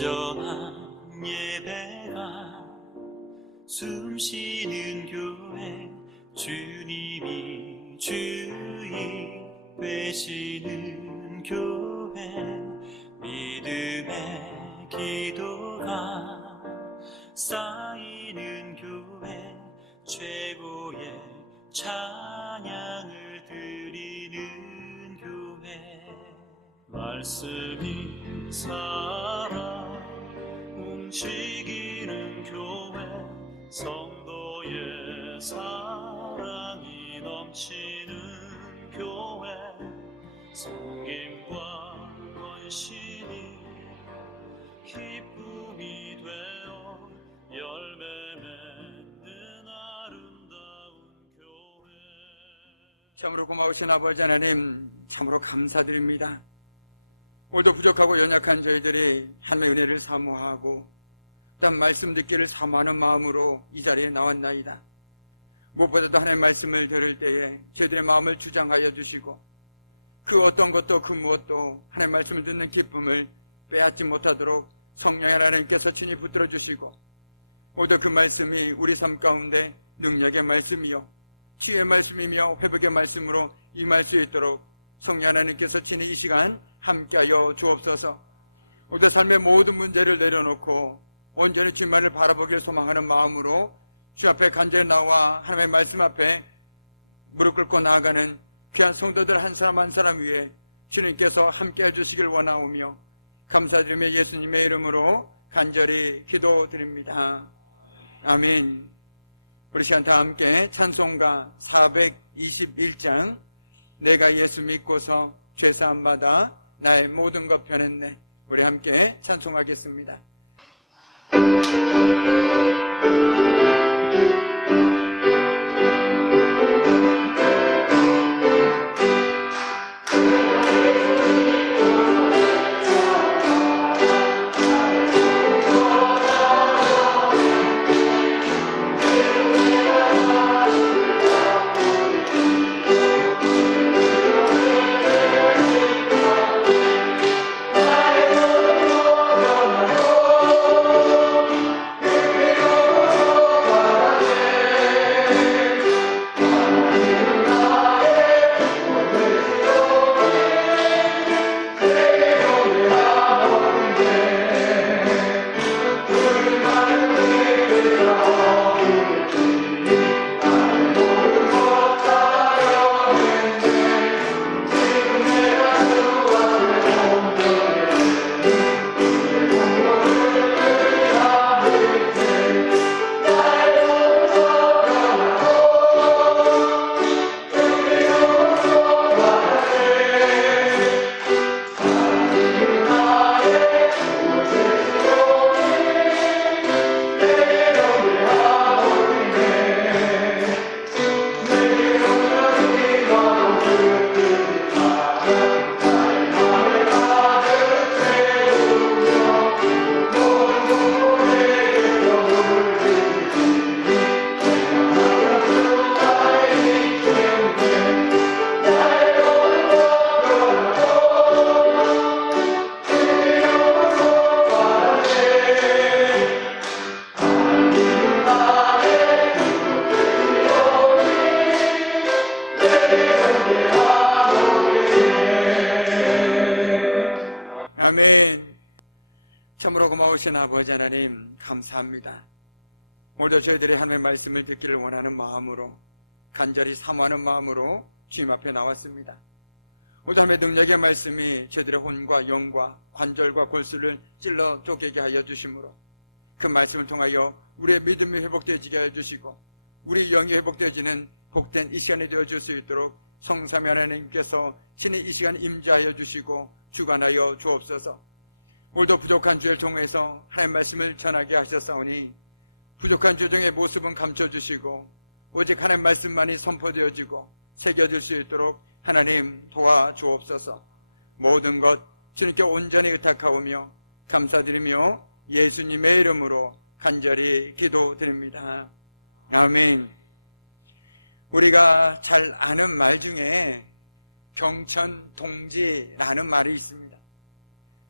온전한 예배가 숨쉬는 교회, 주님이 주인 되시는 교회, 믿음의 기도가 쌓이는 교회, 최고의 찬양을 드리는 교회, 말씀이 살아 움직이는 교회, 성도의 사랑이 넘치는 교회, 섬김과 헌신이 기쁨이 되어 열매 맺는 아름다운 교회. 참으로 고마우신 아버지 하나님, 참으로 감사드립니다. 오늘도 부족하고 연약한 저희들이 하나님의 은혜를 사모하고 또한 말씀 듣기를 사모하는 마음으로 이 자리에 나왔나이다. 무엇보다도 하나님의 말씀을 들을 때에 저희들의 마음을 주장하여 주시고 그 어떤 것도 그 무엇도 하나님의 말씀을 듣는 기쁨을 빼앗지 못하도록 성령의 하나님께서 친히 붙들어 주시고, 오늘도 그 말씀이 우리 삶 가운데 능력의 말씀이요 치유의 말씀이며 회복의 말씀으로 임할 수 있도록 성령 하나님께서 친히 이 시간 함께하여 주옵소서. 오늘도 삶의 모든 문제를 내려놓고 온전히 주님만을 바라보기를 소망하는 마음으로 주 앞에 간절히 나와 하나님의 말씀 앞에 무릎 꿇고 나아가는 귀한 성도들 한 사람 한 사람 위에 주님께서 함께해 주시길 원하오며 감사드리며 예수님의 이름으로 간절히 기도드립니다. 아멘. 우리 시간 다 함께 찬송가 421장 내가 예수 믿고서 죄사함 받아 나의 모든 것 변했네, 우리 함께 찬송하겠습니다. 아멘. 참으로 고마우신 아버지 하나님 감사합니다. 오늘도 저희들이 하나님의 말씀을 듣기를 원하는 마음으로 간절히 사모하는 마음으로 주님 앞에 나왔습니다. 오늘도 하나님의 능력의 말씀이 저희들의 혼과 영과 관절과 골수를 찔러 쪼개게 하여 주심으로 그 말씀을 통하여 우리의 믿음이 회복되어지게 하여 주시고 우리 영이 회복되어지는 복된 이 시간이 되어줄 수 있도록 성삼위 하나님께서 친히 이 시간 임재하여 주시고 주관하여 주옵소서. 오늘도 부족한 주를 통해서 하나님의 말씀을 전하게 하셨사오니 부족한 주 중의 모습은 감춰주시고 오직 하나님의 말씀만이 선포되어지고 새겨질 수 있도록 하나님 도와주옵소서. 모든 것 주님께 온전히 의탁하오며 감사드리며 예수님의 이름으로 간절히 기도드립니다. 아멘. 우리가 잘 아는 말 중에 경천동지라는 말이 있습니다.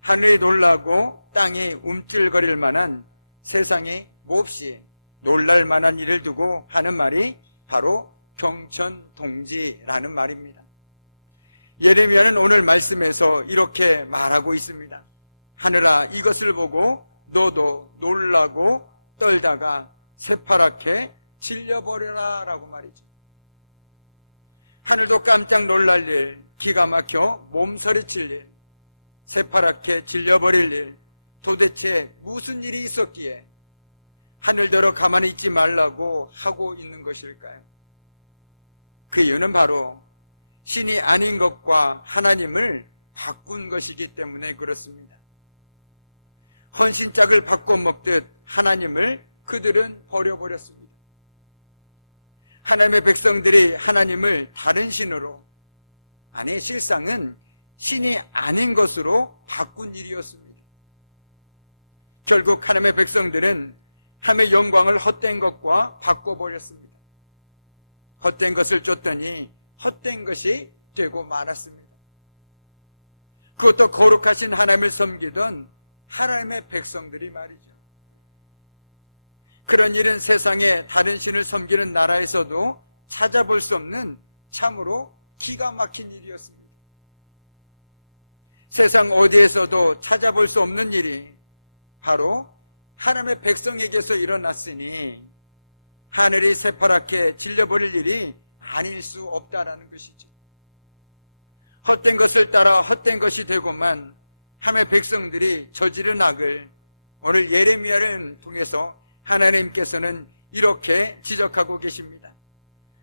하늘이 놀라고 땅이 움찔거릴 만한 세상에 몹시 놀랄 만한 일을 두고 하는 말이 바로 경천동지라는 말입니다. 예레미야는 오늘 말씀에서 이렇게 말하고 있습니다. 하늘아, 이것을 보고 너도 놀라고 떨다가 새파랗게 질려버려라 라고 말이죠. 하늘도 깜짝 놀랄 일, 기가 막혀 몸서리칠 일, 새파랗게 질려버릴 일, 도대체 무슨 일이 있었기에 하늘대로 가만히 있지 말라고 하고 있는 것일까요? 그 이유는 바로 신이 아닌 것과 하나님을 바꾼 것이기 때문에 그렇습니다. 헌신짝을 바꿔 먹듯 하나님을 그들은 버려버렸습니다. 하나님의 백성들이 하나님을 다른 신으로, 아니 실상은 신이 아닌 것으로 바꾼 일이었습니다. 결국 하나님의 백성들은 하나님의 영광을 헛된 것과 바꿔버렸습니다. 헛된 것을 쫓더니 헛된 것이 되고 말았습니다. 그것도 거룩하신 하나님을 섬기던 하나님의 백성들이 말이죠. 그런 일은 세상에 다른 신을 섬기는 나라에서도 찾아볼 수 없는 참으로 기가 막힌 일이었습니다. 세상 어디에서도 찾아볼 수 없는 일이 바로 하나님의 백성에게서 일어났으니 하늘이 새파랗게 질려버릴 일이 아닐 수 없다라는 것이죠. 헛된 것을 따라 헛된 것이 되고만 하나님의 백성들이 저지른 악을 오늘 예레미야를 통해서 하나님께서는 이렇게 지적하고 계십니다.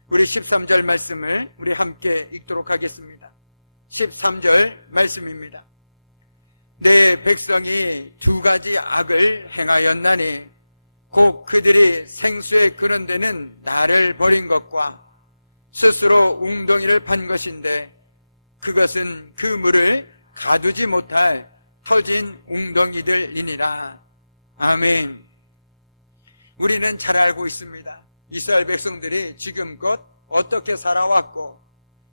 우리 13절 말씀을 우리 함께 읽도록 하겠습니다. 13절 말씀입니다. 내 백성이 두 가지 악을 행하였나니 곧 그들이 생수에 그런 데는 나를 버린 것과 스스로 웅덩이를 판 것인데 그것은 그 물을 가두지 못할 터진 웅덩이들이니라. 아멘. 우리는 잘 알고 있습니다. 이스라엘 백성들이 지금껏 어떻게 살아왔고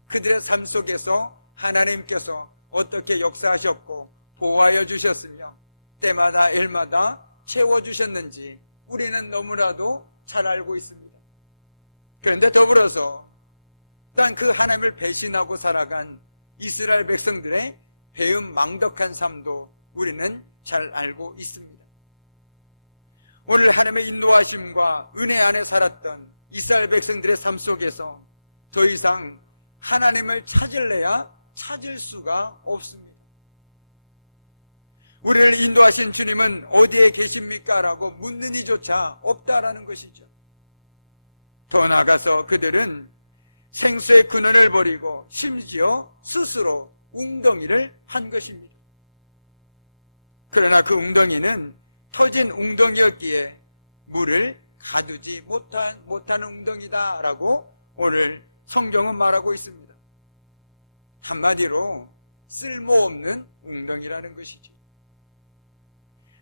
그들의 삶 속에서 하나님께서 어떻게 역사하셨고 보호하여 주셨으며 때마다 일마다 채워주셨는지 우리는 너무나도 잘 알고 있습니다. 그런데 더불어서 또한 그 하나님을 배신하고 살아간 이스라엘 백성들의 배은망덕한 삶도 우리는 잘 알고 있습니다. 오늘 하나님의 인도하심과 은혜 안에 살았던 이스라엘 백성들의 삶 속에서 더 이상 하나님을 찾을래야 찾을 수가 없습니다. 우리를 인도하신 주님은 어디에 계십니까? 라고 묻는 이조차 없다라는 것이죠. 더 나아가서 그들은 생수의 근원을 버리고 심지어 스스로 웅덩이를 판 것입니다. 그러나 그 웅덩이는 터진 웅덩이였기에 물을 가두지 못하는 웅덩이다라고 오늘 성경은 말하고 있습니다. 한마디로 쓸모없는 웅덩이라는 것이죠.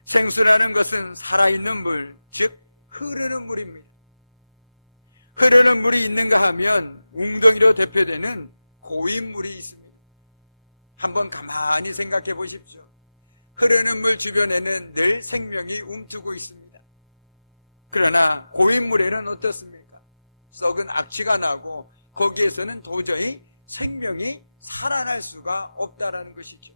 생수라는 것은 살아있는 물, 즉 흐르는 물입니다. 흐르는 물이 있는가 하면 웅덩이로 대표되는 고인 물이 있습니다. 한번 가만히 생각해 보십시오. 흐르는 물 주변에는 늘 생명이 움트고 있습니다. 그러나 고인 물에는 어떻습니까? 썩은 악취가 나고 거기에서는 도저히 생명이 살아날 수가 없다라는 것이죠.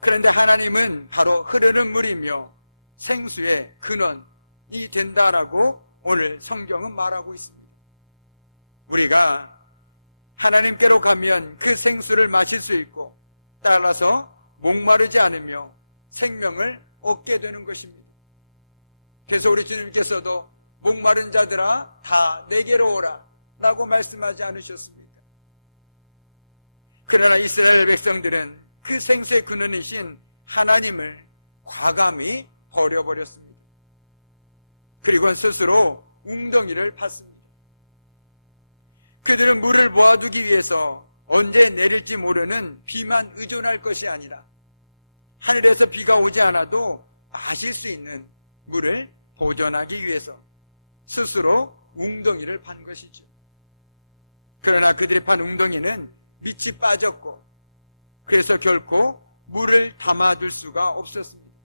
그런데 하나님은 바로 흐르는 물이며 생수의 근원이 된다라고 오늘 성경은 말하고 있습니다. 우리가 하나님께로 가면 그 생수를 마실 수 있고 따라서 목마르지 않으며 생명을 얻게 되는 것입니다. 그래서 우리 주님께서도 목마른 자들아 다 내게로 오라 라고 말씀하지 않으셨습니까? 그러나 이스라엘 백성들은 그 생수의 근원이신 하나님을 과감히 버려버렸습니다. 그리고 스스로 웅덩이를 팠습니다. 그들은 물을 모아두기 위해서 언제 내릴지 모르는 비만 의존할 것이 아니라 하늘에서 비가 오지 않아도 마실 수 있는 물을 보존하기 위해서 스스로 웅덩이를 판 것이죠. 그러나 그들이 판 웅덩이는 밑이 빠졌고 그래서 결코 물을 담아둘 수가 없었습니다.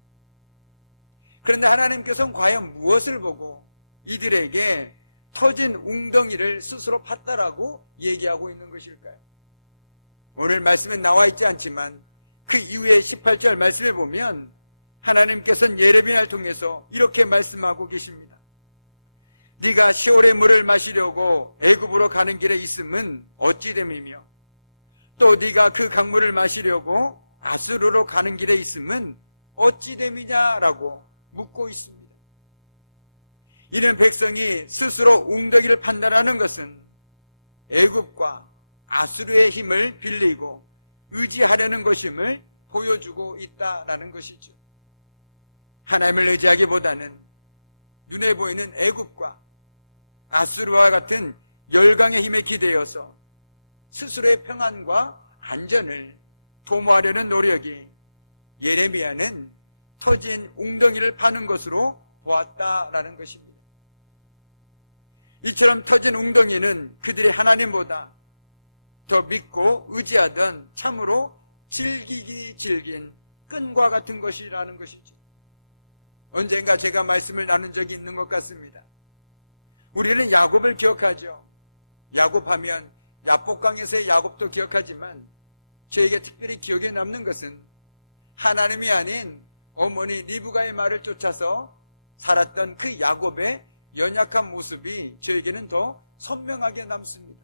그런데 하나님께서는 과연 무엇을 보고 이들에게 터진 웅덩이를 스스로 팠다라고 얘기하고 있는 것일까요? 오늘 말씀에 나와 있지 않지만 그 이후에 18절 말씀에 보면 하나님께서는 예레미야를 통해서 이렇게 말씀하고 계십니다. 네가 시올의 물을 마시려고 애굽으로 가는 길에 있음은 어찌 됨이며 또 네가 그 강물을 마시려고 아수르로 가는 길에 있음은 어찌 됨이냐라고 묻고 있습니다. 이는 백성이 스스로 웅덩이를 판단하는 것은 애굽과 아수르의 힘을 빌리고 의지하려는 것임을 보여주고 있다라는 것이죠. 하나님을 의지하기보다는 눈에 보이는 애굽과 아수르와 같은 열강의 힘에 기대어서 스스로의 평안과 안전을 도모하려는 노력이 예레미야는 터진 웅덩이를 파는 것으로 보았다라는 것입니다. 이처럼 터진 웅덩이는 그들이 하나님보다 더 믿고 의지하던 참으로 질기기 질긴 끈과 같은 것이라는 것이죠. 언젠가 제가 말씀을 나눈 적이 있는 것 같습니다. 우리는 야곱을 기억하죠. 야곱하면 야복강에서의 야곱도 기억하지만 저에게 특별히 기억에 남는 것은 하나님이 아닌 어머니 리브가의 말을 쫓아서 살았던 그 야곱의 연약한 모습이 저에게는 더 선명하게 남습니다.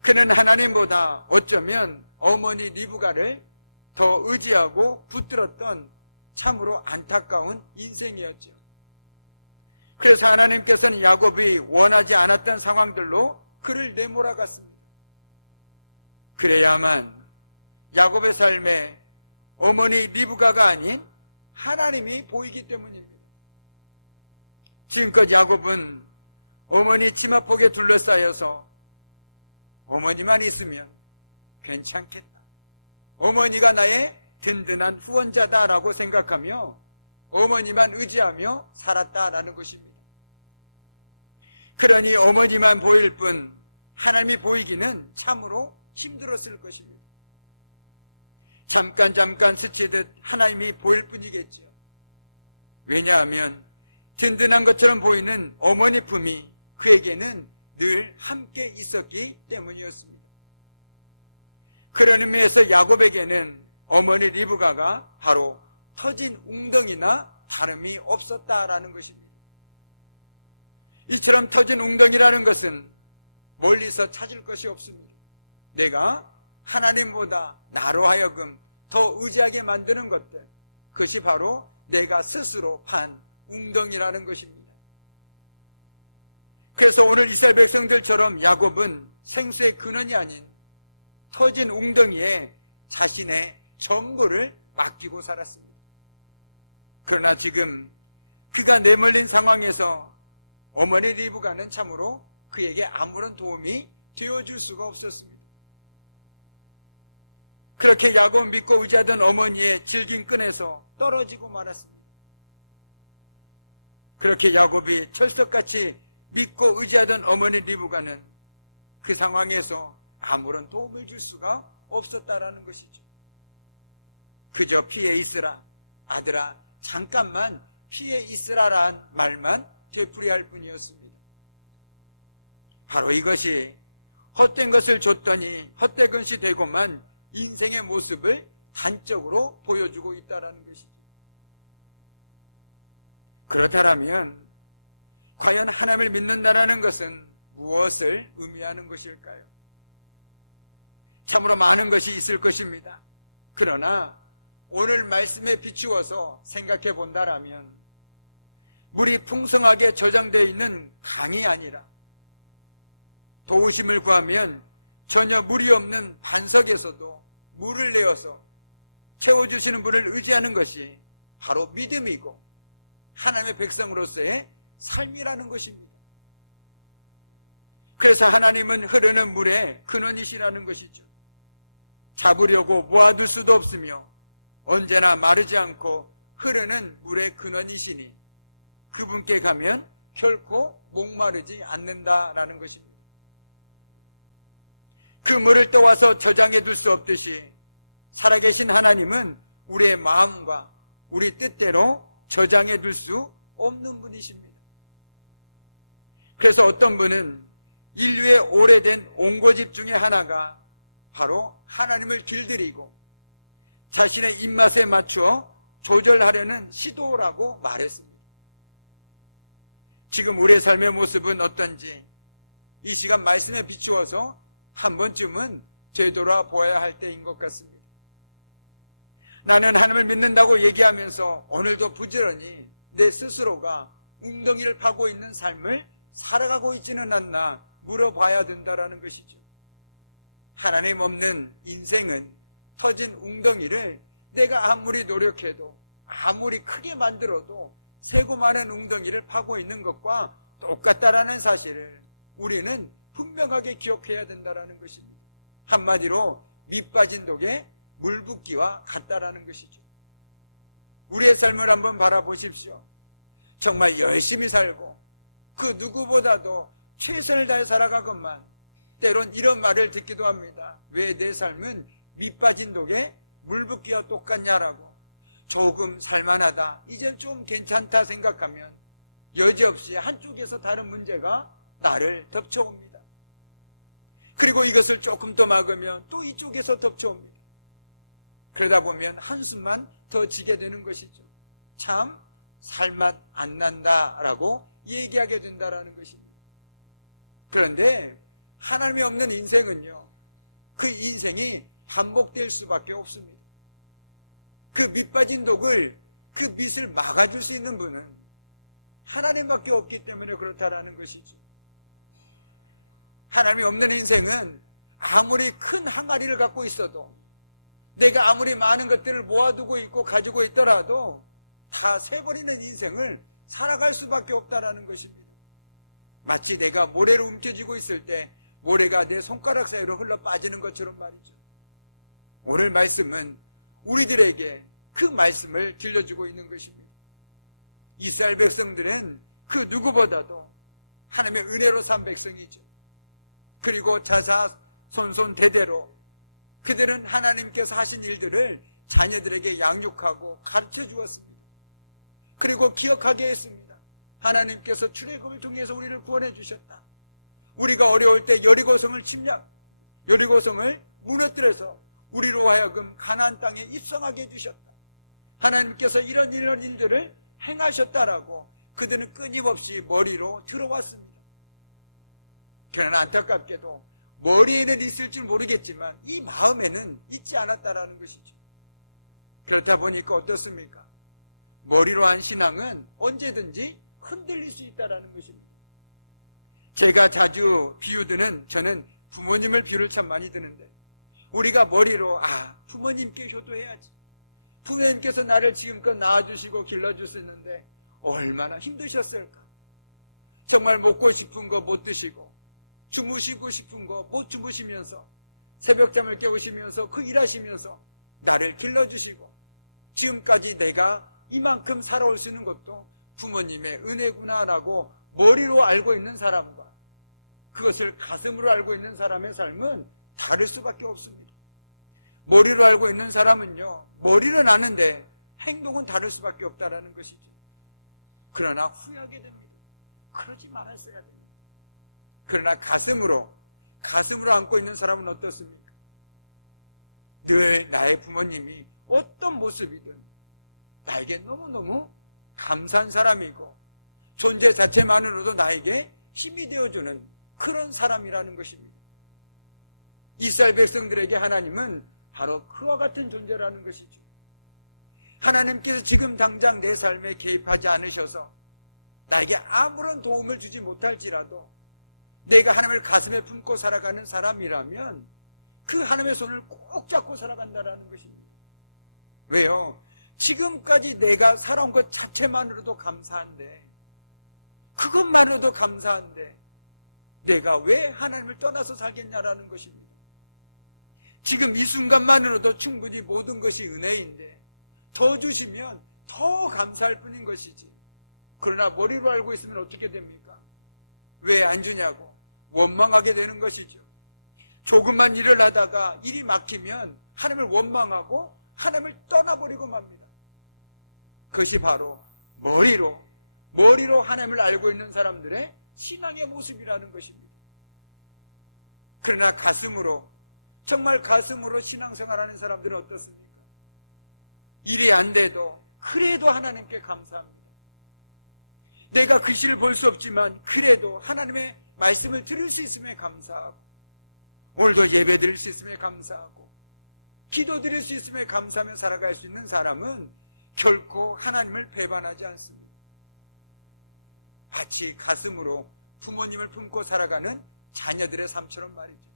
그는 하나님보다 어쩌면 어머니 리브가를 더 의지하고 붙들었던 참으로 안타까운 인생이었죠. 그래서 하나님께서는 야곱이 원하지 않았던 상황들로 그를 내몰아갔습니다. 그래야만 야곱의 삶에 어머니 리브가가 아닌 하나님이 보이기 때문입니다. 지금껏 야곱은 어머니 치마폭에 둘러싸여서 어머니만 있으면 괜찮겠다, 어머니가 나의 든든한 후원자다라고 생각하며 어머니만 의지하며 살았다라는 것입니다. 그러니 어머니만 보일 뿐 하나님이 보이기는 참으로 힘들었을 것입니다. 잠깐 스치듯 하나님이 보일 뿐이겠지요. 왜냐하면 든든한 것처럼 보이는 어머니 품이 그에게는 늘 함께 있었기 때문이었습니다. 그런 의미에서 야곱에게는 어머니 리브가가 바로 터진 웅덩이나 다름이 없었다라는 것입니다. 이처럼 터진 웅덩이라는 것은 멀리서 찾을 것이 없습니다. 내가 하나님보다 나로 하여금 더 의지하게 만드는 것들, 그것이 바로 내가 스스로 판 웅덩이라는 것입니다. 그래서 오늘 이스라엘 백성들처럼 야곱은 생수의 근원이 아닌 터진 웅덩이에 자신의 전부를 맡기고 살았습니다. 그러나 지금 그가 내몰린 상황에서 어머니 리브가는 참으로 그에게 아무런 도움이 되어줄 수가 없었습니다. 그렇게 야곱 믿고 의지하던 어머니의 질긴 끈에서 떨어지고 말았습니다. 그렇게 야곱이 철석같이 믿고 의지하던 어머니 리브가는 그 상황에서 아무런 도움을 줄 수가 없었다라는 것이죠. 그저 피해 있으라, 아들아 잠깐만 피해 있으라란 말만 되풀이할 뿐이었습니다. 바로 이것이 헛된 것을 줬더니 헛된 것이 되고만 인생의 모습을 단적으로 보여주고 있다는 것이죠. 그렇다면 과연 하나님을 믿는다라는 것은 무엇을 의미하는 것일까요? 참으로 많은 것이 있을 것입니다. 그러나 오늘 말씀에 비추어서 생각해 본다라면 물이 풍성하게 저장되어 있는 강이 아니라 도우심을 구하면 전혀 물이 없는 반석에서도 물을 내어서 채워주시는 분을 의지하는 것이 바로 믿음이고 하나님의 백성으로서의 삶이라는 것입니다. 그래서 하나님은 흐르는 물의 근원이시라는 것이죠. 잡으려고 모아둘 수도 없으며 언제나 마르지 않고 흐르는 물의 근원이시니 그분께 가면 결코 목마르지 않는다라는 것입니다. 그 물을 떠와서 저장해 둘 수 없듯이 살아계신 하나님은 우리의 마음과 우리 뜻대로 저장해 둘 수 없는 분이십니다. 그래서 어떤 분은 인류의 오래된 온고집 중에 하나가 바로 하나님을 길들이고 자신의 입맛에 맞추어 조절하려는 시도라고 말했습니다. 지금 우리의 삶의 모습은 어떤지 이 시간 말씀에 비추어서 한 번쯤은 되돌아보아야 할 때인 것 같습니다. 나는 하나님을 믿는다고 얘기하면서 오늘도 부지런히 내 스스로가 웅덩이를 파고 있는 삶을 살아가고 있지는 않나 물어봐야 된다는 것이죠. 하나님 없는 인생은 터진 웅덩이를 내가 아무리 노력해도 아무리 크게 만들어도 새고 많은 웅덩이를 파고 있는 것과 똑같다라는 사실을 우리는 분명하게 기억해야 된다는 것입니다. 한마디로 밑 빠진 독에 물 붓기와 같다라는 것이죠. 우리의 삶을 한번 바라보십시오. 정말 열심히 살고 그 누구보다도 최선을 다해 살아가건만 때론 이런 말을 듣기도 합니다. 왜 내 삶은 밑 빠진 독에 물 붓기와 똑같냐라고. 조금 살만하다, 이젠 좀 괜찮다 생각하면 여지없이 한쪽에서 다른 문제가 나를 덮쳐옵니다. 그리고 이것을 조금 더 막으면 또 이쪽에서 덮쳐옵니다. 그러다 보면 한숨만 더 지게 되는 것이죠. 참 살맛 안 난다라고 얘기하게 된다라는 것입니다. 그런데 하나님이 없는 인생은요, 그 인생이 반복될 수밖에 없습니다. 그 밑 빠진 독을, 그 밑을 막아줄 수 있는 분은 하나님밖에 없기 때문에 그렇다라는 것이죠. 하나님이 없는 인생은 아무리 큰 항아리를 갖고 있어도, 내가 아무리 많은 것들을 모아두고 있고 가지고 있더라도 다 새버리는 인생을 살아갈 수밖에 없다라는 것입니다. 마치 내가 모래로 움켜쥐고 있을 때 모래가 내 손가락 사이로 흘러 빠지는 것처럼 말이죠. 오늘 말씀은 우리들에게 그 말씀을 들려주고 있는 것입니다. 이스라엘 백성들은 그 누구보다도 하나님의 은혜로 산 백성이죠. 그리고 자자손손 대대로 그들은 하나님께서 하신 일들을 자녀들에게 양육하고 가르쳐 주었습니다. 그리고 기억하게 했습니다. 하나님께서 출애굽을 통해서 우리를 구원해 주셨다. 우리가 어려울 때 여리고성을 무너뜨려서 우리로 하여금 가나안 땅에 입성하게 해주셨다. 하나님께서 이런 일들을 행하셨다라고 그들은 끊임없이 머리로 들어왔습니다. 그러나 안타깝게도 머리에는 있을 줄 모르겠지만 이 마음에는 있지 않았다라는 것이죠. 그렇다 보니까 어떻습니까? 머리로 한 신앙은 언제든지 흔들릴 수 있다라는 것입니다. 제가 자주 비유드는, 저는 부모님을 비유를 참 많이 드는데, 우리가 머리로 부모님께 효도해야지, 부모님께서 나를 지금껏 낳아주시고 길러주셨는데 얼마나 힘드셨을까, 정말 먹고 싶은 거 못 드시고 주무시고 싶은 거 못 주무시면서 새벽잠을 깨우시면서 그 일하시면서 나를 길러주시고 지금까지 내가 이만큼 살아올 수 있는 것도 부모님의 은혜구나라고 머리로 알고 있는 사람과 그것을 가슴으로 알고 있는 사람의 삶은 다를 수밖에 없습니다. 머리로 알고 있는 사람은요, 머리는 아는데 행동은 다를 수밖에 없다라는 것이죠. 그러나 후회하게 됩니다. 그러지 말았어야 됩니다. 그러나 가슴으로 안고 있는 사람은 어떻습니까? 늘 나의 부모님이 어떤 모습이든 나에게 너무너무 감사한 사람이고 존재 자체만으로도 나에게 힘이 되어주는 그런 사람이라는 것입니다. 이스라엘 백성들에게 하나님은 바로 그와 같은 존재라는 것이죠. 하나님께서 지금 당장 내 삶에 개입하지 않으셔서 나에게 아무런 도움을 주지 못할지라도 내가 하나님을 가슴에 품고 살아가는 사람이라면 그 하나님의 손을 꼭 잡고 살아간다는 것입니다. 왜요? 지금까지 내가 살아온 것 자체만으로도 감사한데, 그것만으로도 감사한데 내가 왜 하나님을 떠나서 살겠냐라는 것입니다. 지금 이 순간만으로도 충분히 모든 것이 은혜인데 더 주시면 더 감사할 뿐인 것이지, 그러나 머리로 알고 있으면 어떻게 됩니까? 왜 안 주냐고 원망하게 되는 것이죠. 조금만 일을 하다가 일이 막히면 하나님을 원망하고 하나님을 떠나버리고 맙니다. 그것이 바로 머리로 하나님을 알고 있는 사람들의 신앙의 모습이라는 것입니다. 그러나 정말 가슴으로 신앙생활하는 사람들은 어떻습니까? 일이 안 돼도 그래도 하나님께 감사합니다. 내가 글씨를 볼 수 없지만 그래도 하나님의 말씀을 들을 수 있음에 감사하고, 오늘도 예배 드릴 수 있음에 감사하고, 기도 드릴 수 있음에 감사하며 살아갈 수 있는 사람은 결코 하나님을 배반하지 않습니다. 마치 가슴으로 부모님을 품고 살아가는 자녀들의 삶처럼 말이죠.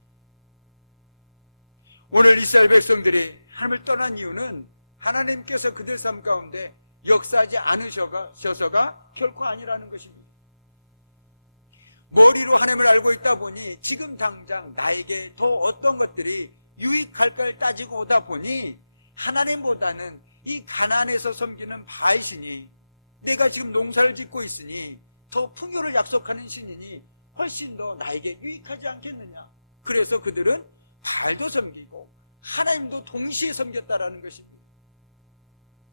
오늘 이스라엘 백성들이 하나님을 떠난 이유는 하나님께서 그들 삶 가운데 역사하지 않으셔서가 결코 아니라는 것입니다. 머리로 하나님을 알고 있다 보니 지금 당장 나에게 더 어떤 것들이 유익할까를 따지고 오다 보니 하나님보다는 이 가나안에서 섬기는 바알 신이, 내가 지금 농사를 짓고 있으니 더 풍요를 약속하는 신이니 훨씬 더 나에게 유익하지 않겠느냐. 그래서 그들은 바알도 섬기고 하나님도 동시에 섬겼다라는 것입니다.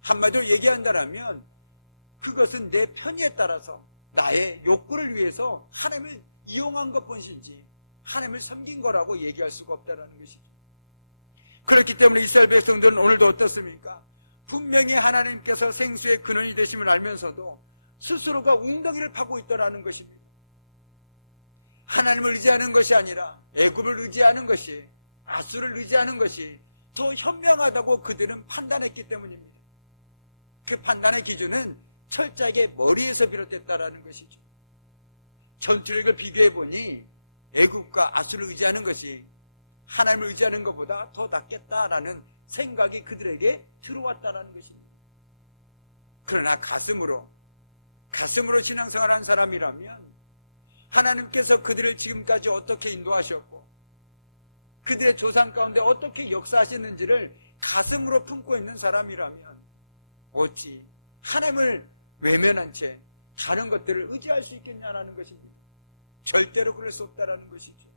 한마디로 얘기한다면 그것은 내 편의에 따라서 나의 욕구를 위해서 하나님을 이용한 것뿐이지 하나님을 섬긴 거라고 얘기할 수가 없다는 것이죠. 그렇기 때문에 이스라엘 백성들은 오늘도 어떻습니까? 분명히 하나님께서 생수의 근원이 되심을 알면서도 스스로가 웅덩이를 파고 있더라는 것입니다. 하나님을 의지하는 것이 아니라 애굽을 의지하는 것이, 아수를 의지하는 것이 더 현명하다고 그들은 판단했기 때문입니다. 그 판단의 기준은 철저하게 머리에서 비롯됐다라는 것이죠. 전투력을 비교해 보니 애굽과 아수를 의지하는 것이 하나님을 의지하는 것보다 더 낫겠다라는 생각이 그들에게 들어왔다라는 것입니다. 그러나 가슴으로 신앙생활한 사람이라면 하나님께서 그들을 지금까지 어떻게 인도하셨고 그들의 조상 가운데 어떻게 역사하셨는지를 가슴으로 품고 있는 사람이라면 어찌 하나님을 외면한 채 다른 것들을 의지할 수 있겠냐라는 것입니다. 절대로 그럴 수 없다라는 것이죠.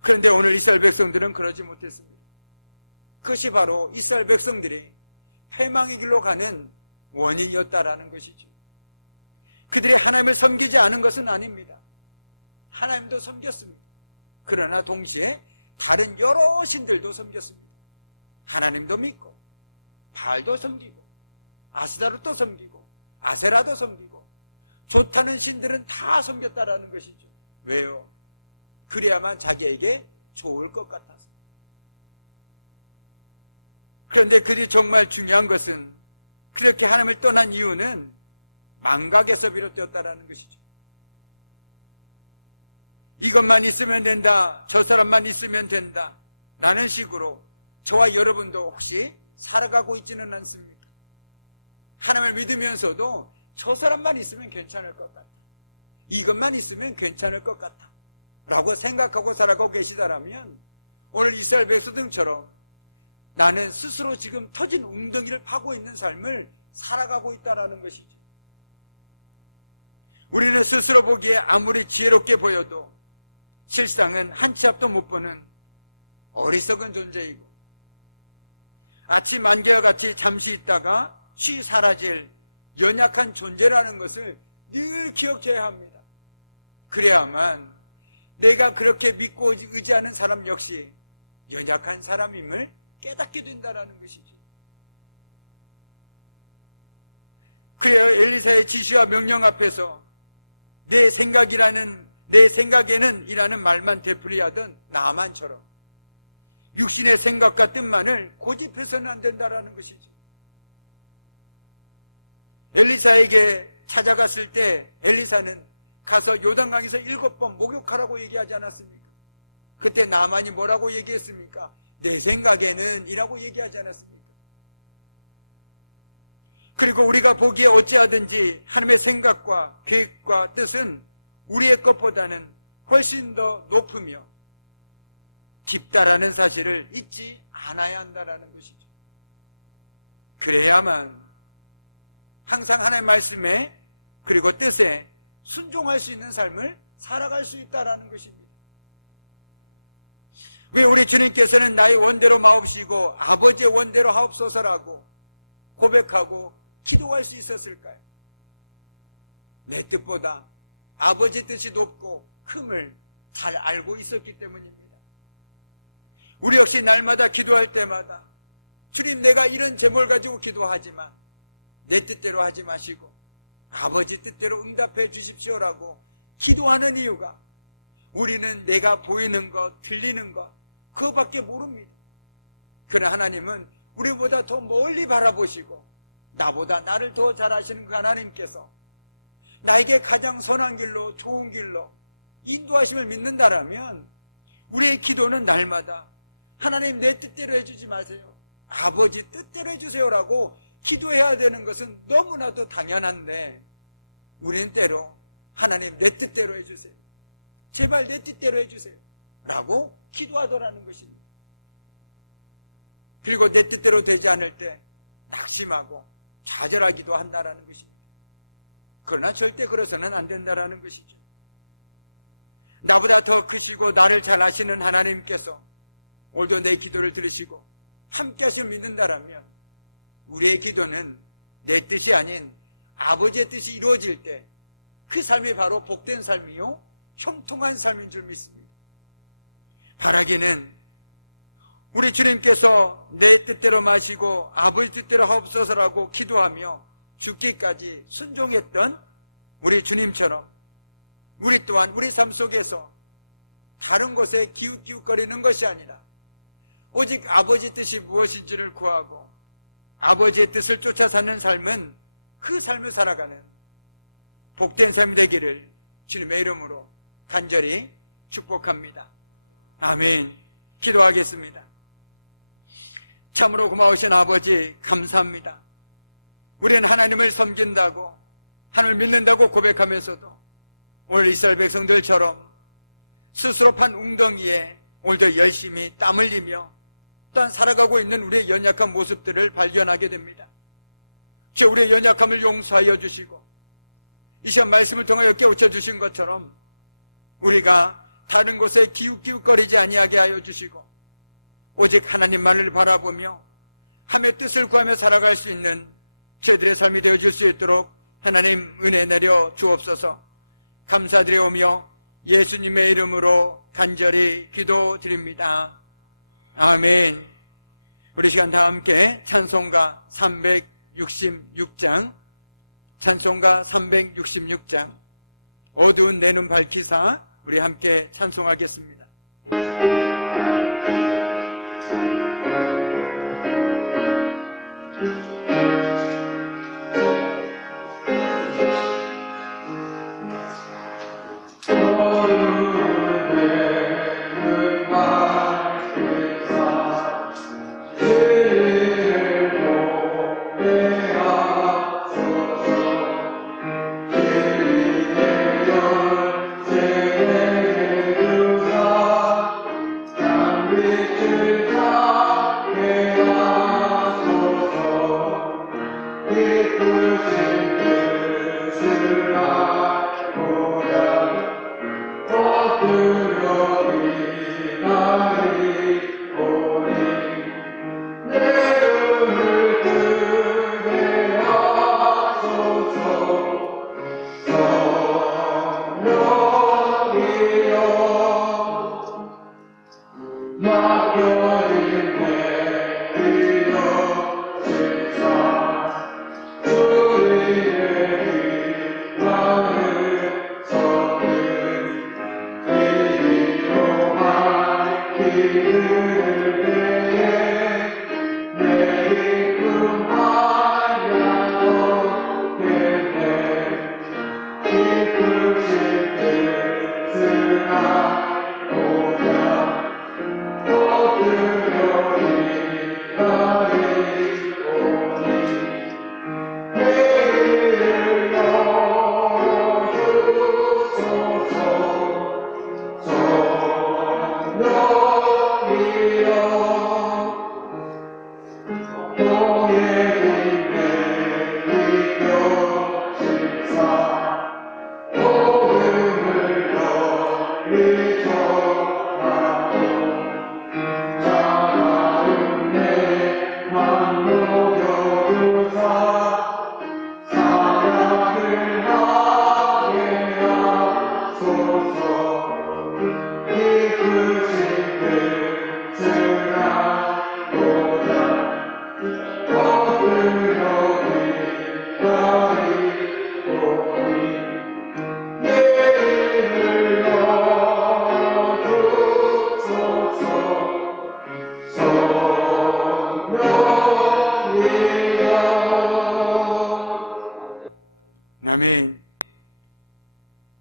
그런데 오늘 이스라엘 백성들은 그러지 못했습니다. 그것이 바로 이스라엘 백성들이 패망의 길로 가는 원인이었다라는 것이죠. 그들이 하나님을 섬기지 않은 것은 아닙니다. 하나님도 섬겼습니다. 그러나 동시에 다른 여러 신들도 섬겼습니다. 하나님도 믿고 바알도 섬기고 아스다롯도 섬기고 아세라도 섬기고 좋다는 신들은 다 섬겼다라는 것이죠. 왜요? 그래야만 자기에게 좋을 것 같아서. 그런데 그들이 정말 중요한 것은 그렇게 하나님을 떠난 이유는 망각에서 비롯되었다라는 것이죠. 이것만 있으면 된다, 저 사람만 있으면 된다 라는 식으로 저와 여러분도 혹시 살아가고 있지는 않습니까? 하나님을 믿으면서도 저 사람만 있으면 괜찮을 것 같아, 이것만 있으면 괜찮을 것 같아 라고 생각하고 살아가고 계시다라면 오늘 이스라엘 백성들처럼 나는 스스로 지금 터진 웅덩이를 파고 있는 삶을 살아가고 있다는 것이죠. 우리는 스스로 보기에 아무리 지혜롭게 보여도 실상은 한 치 앞도 못 보는 어리석은 존재이고 아침 안개와 같이 잠시 있다가 쉬 사라질 연약한 존재라는 것을 늘 기억해야 합니다. 그래야만 내가 그렇게 믿고 의지하는 사람 역시 연약한 사람임을 깨닫게 된다는 것이죠. 그래요, 엘리사의 지시와 명령 앞에서 내 생각에는 이라는 말만 되풀이하던 나만처럼 육신의 생각과 뜻만을 고집해서는 안 된다는 것이죠. 엘리사에게 찾아갔을 때 엘리사는 가서 요단강에서 7번 목욕하라고 얘기하지 않았습니까? 그때 나만이 뭐라고 얘기했습니까? 내 생각에는 이라고 얘기하지 않았습니까? 그리고 우리가 보기에 어찌하든지 하나님의 생각과 계획과 뜻은 우리의 것보다는 훨씬 더 높으며 깊다라는 사실을 잊지 않아야 한다는 것이죠. 그래야만 항상 하나님의 말씀에 그리고 뜻에 순종할 수 있는 삶을 살아갈 수 있다는 것입니다. 왜 우리 주님께서는 나의 원대로 마옵시고 아버지의 원대로 하옵소서라고 고백하고 기도할 수 있었을까요? 내 뜻보다 아버지 뜻이 높고 큼을 잘 알고 있었기 때문입니다. 우리 역시 날마다 기도할 때마다 주님, 내가 이런 제목을 가지고 기도하지만 내 뜻대로 하지 마시고 아버지 뜻대로 응답해 주십시오라고 기도하는 이유가 우리는 내가 보이는 것, 들리는 것 그거밖에 모릅니다. 그러나 하나님은 우리보다 더 멀리 바라보시고 나보다 나를 더 잘 아시는 그 하나님께서 나에게 가장 선한 길로, 좋은 길로 인도하심을 믿는다라면 우리의 기도는 날마다 하나님, 내 뜻대로 해주지 마세요, 아버지 뜻대로 해주세요라고 기도해야 되는 것은 너무나도 당연한데 우리는 때로 하나님, 내 뜻대로 해주세요, 제발 내 뜻대로 해주세요 라고 기도하더라는 것입니다. 그리고 내 뜻대로 되지 않을 때 낙심하고 좌절하기도 한다라는 것입니다. 그러나 절대 그래서는 안 된다라는 것이죠. 나보다 더 크시고 나를 잘 아시는 하나님께서 오늘도 내 기도를 들으시고 함께 하심을 믿는다라면 우리의 기도는 내 뜻이 아닌 아버지의 뜻이 이루어질 때 그 삶이 바로 복된 삶이요 형통한 삶인 줄 믿습니다. 바라기는 우리 주님께서 내 뜻대로 마시고 아버지 뜻대로 하옵소서라고 기도하며 죽기까지 순종했던 우리 주님처럼 우리 또한 우리 삶 속에서 다른 곳에 기웃기웃거리는 것이 아니라 오직 아버지 뜻이 무엇인지를 구하고 아버지의 뜻을 쫓아 사는 삶은 그 삶을 살아가는 복된 삶이 되기를 주님의 이름으로 간절히 축복합니다. 아멘. 기도하겠습니다. 참으로 고마우신 아버지, 감사합니다. 우리는 하나님을 섬긴다고, 하나님을 믿는다고 고백하면서도 오늘 이스라엘 백성들처럼 스스로 판 웅덩이에 오늘도 열심히 땀 흘리며 또한 살아가고 있는 우리의 연약한 모습들을 발견하게 됩니다. 주, 우리의 연약함을 용서하여 주시고 이 시간 말씀을 통하여 깨우쳐 주신 것처럼 우리가 다른 곳에 기웃기웃거리지 아니하게 하여 주시고 오직 하나님만을 바라보며 하나님의 뜻을 구하며 살아갈 수 있는 저희들의 삶이 되어줄 수 있도록 하나님 은혜 내려 주옵소서. 감사드리오며 예수님의 이름으로 간절히 기도드립니다. 아멘. 우리 시간 다 함께 찬송가 366장, 찬송가 366장, 어두운 내 눈 밝히사 우리 함께 찬송하겠습니다. 아멘.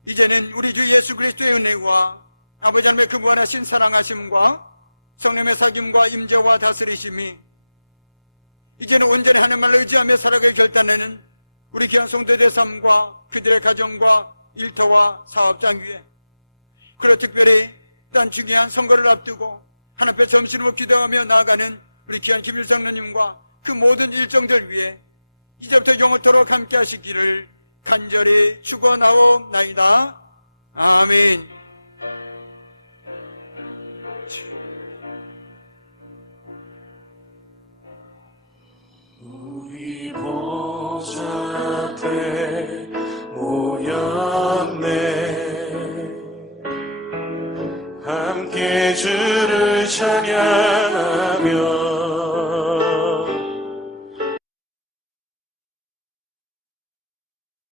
이제는 우리 주 예수 그리스도의 은혜와 아버지 하나님의 그 무한하신 사랑하심과 성령의 사귐과 임재와 다스리심이 이제는 온전히 하나님만을 의지하며 살아가길 결단하는 우리 귀한 성도들의 삶과 그들의 가정과 일터와 사업장 위에, 그리고 특별히 딴 중요한 선거를 앞두고 하나님 앞에 점심으로 기도하며 나아가는 우리 귀한 김일성 누님과 그 모든 일정들 위에 이제부터 영원토록 함께 하시기를 간절히 축원하옵나이다. 아멘. 우리 보좌 앞에 모였네. 함께 주를 찬양